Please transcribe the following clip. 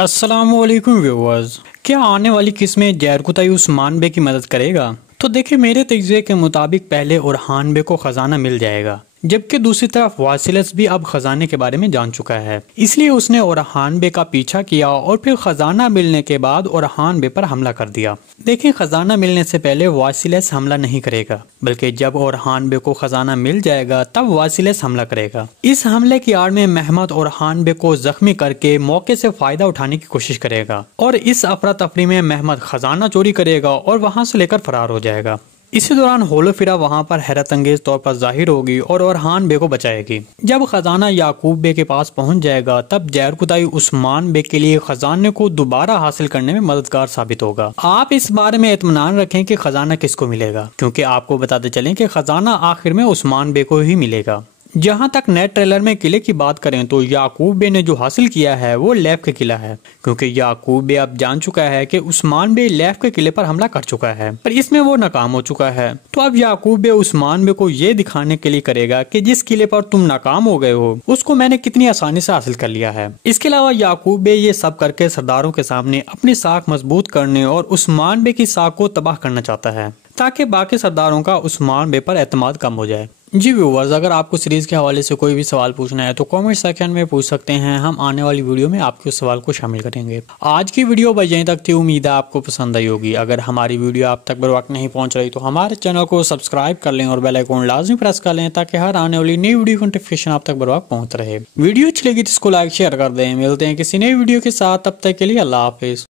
अस्सलामुअलैकुम व्यूअर्स। क्या आने वाली किस्में जैरकुताई उस्मान बे की मदद करेगा? तो देखिए, मेरे तजज़िये के मुताबिक पहले ओरहान बे को खजाना मिल जाएगा, जबकि दूसरी तरफ वासिलस भी अब खजाने के बारे में जान चुका है। इसलिए उसने ओरहान बे का पीछा किया और फिर खजाना मिलने के बाद ओरहान बे पर हमला कर दिया। देखिए, खजाना मिलने से पहले वासिलस हमला नहीं करेगा, बल्कि जब ओरहान बे को खजाना मिल जाएगा तब वासिलस हमला करेगा। इस हमले की आड़ में महमद ओरहान बे को जख्मी करके मौके से फायदा उठाने की कोशिश करेगा और इस अफरा तफरी में महमद खजाना चोरी करेगा और वहां से लेकर फरार हो जाएगा। इसी दौरान होलोफिरा वहां पर हैरत अंगेज तौर पर जाहिर होगी और ओरहान बे को बचाएगी। जब खजाना याकूब बे के पास पहुंच जाएगा तब जैरकुताई उस्मान बे के लिए खजाने को दोबारा हासिल करने में मददगार साबित होगा। आप इस बारे में इत्मीनान रखें कि खजाना किसको मिलेगा, क्योंकि आपको बताते चलें कि खजाना आखिर में उस्मान बे को ही मिलेगा। जहां तक नए ट्रेलर में किले की बात करें तो याकूब बे ने जो हासिल किया है वो लैफ का किला है, क्योंकि याकूब बे अब जान चुका है कि उस्मान बे लैफ के किले पर हमला कर चुका है, पर इसमें वो नाकाम हो चुका है। तो अब याकूब बे उस्मान बे को ये दिखाने के लिए करेगा कि जिस किले पर तुम नाकाम हो गए हो उसको मैंने कितनी आसानी से हासिल कर लिया है। इसके अलावा याकूब बे ये सब करके सरदारों के सामने अपनी साख मजबूत करने और उस्मान बे की साख को तबाह करना चाहता है, ताकि बाकी सरदारों का उस्मान बे पर एतमाद कम हो जाए। जी व्यूअर्स, अगर आपको सीरीज के हवाले से कोई भी सवाल पूछना है तो कमेंट सेक्शन में पूछ सकते हैं। हम आने वाली वीडियो में आपके उस सवाल को शामिल करेंगे। आज की वीडियो बस यहीं तक थी। उम्मीद है आपको पसंद आई होगी। अगर हमारी वीडियो आप तक बर वक्त नहीं पहुंच रही तो हमारे चैनल को सब्सक्राइब कर लें और बेल आइकन लाजमी प्रेस कर लें, ताकि हर आने वाली नई वीडियो की नोटिफिकेशन आप तक बर वक्त पहुंच रहे। वीडियो अच्छी लगी तो इसको लाइक शेयर कर दें। मिलते हैं किसी नई वीडियो के साथ, तब तक के लिए अल्लाह हाफिज।